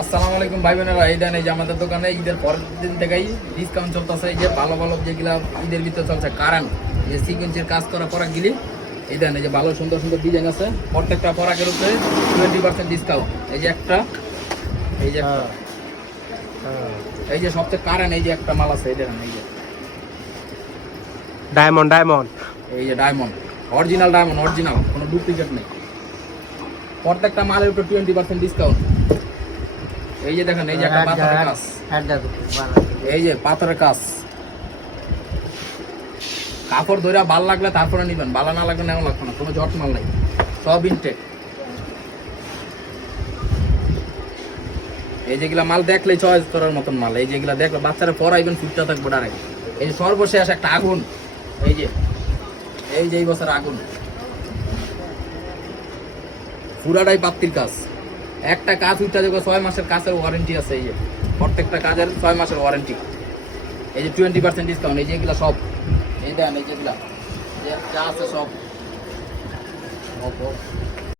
আসসালামু আলাইকুম ভাই বোনেরা, এই দেন এই যে আমাদের দোকানে ঈদের পরের দিন থেকেই ডিসকাউন্ট চলতেছে। এই যে ভালো ভালো যেগুলা ঈদের ভিতরে চলছে কারেন্ট যে সিকোয়েন্সের কাজ করা পরাক গিলি, এই দেন এই যে ভালো সুন্দর সুন্দর ডিজাইন আছে। প্রত্যেকটা পরাকের উপরে 20% ডিসকাউন্ট। এই যে একটা, এই যে একটা, এই যে সবচেয়ে কারেন্ট এই যে একটা মাল আছে, এই দেখেন এই যে ডায়মন্ড, এই যে ডায়মন্ড, অরিজিনাল ডায়মন্ড, অরিজিনাল, কোনো ডুপ্লিকেট নেই। প্রত্যেকটা মালের উপর 20% ডিসকাউন্ট। এই যে দেখেন এই যে একটা পাথরের কাজ, এই যে পাথরের কাজ, কাপড় ধরে ভাল লাগলে তারপরে নিবেন, ভালো না লাগলে নেওয়া লাগবে না, কোনো জট মাল নাই, সব ইনটেক। এই যেগুলা মাল দেখলেই চয়েস করার মতন মাল, এই যেগুলা দেখলে বাচ্চারা পড়াইবেন ফুটতে থাকবো ডাইরেক্ট। এই যে সর্বশেষ একটা আগুন, এই যে এই বছর আগুন পুরাটাই পাত্তির কাজ। একটা কাজ উঠতে যাবে 6 মাসের কাজের ওয়ারেন্টি আছে। এই যে প্রত্যেকটা কাজের 6 মাসের ওয়ারেন্টি। এই যে 20% ডিসকাউন্ট। এই যে এগুলা সব, এই দেন এই যেগুলা যা আছে সব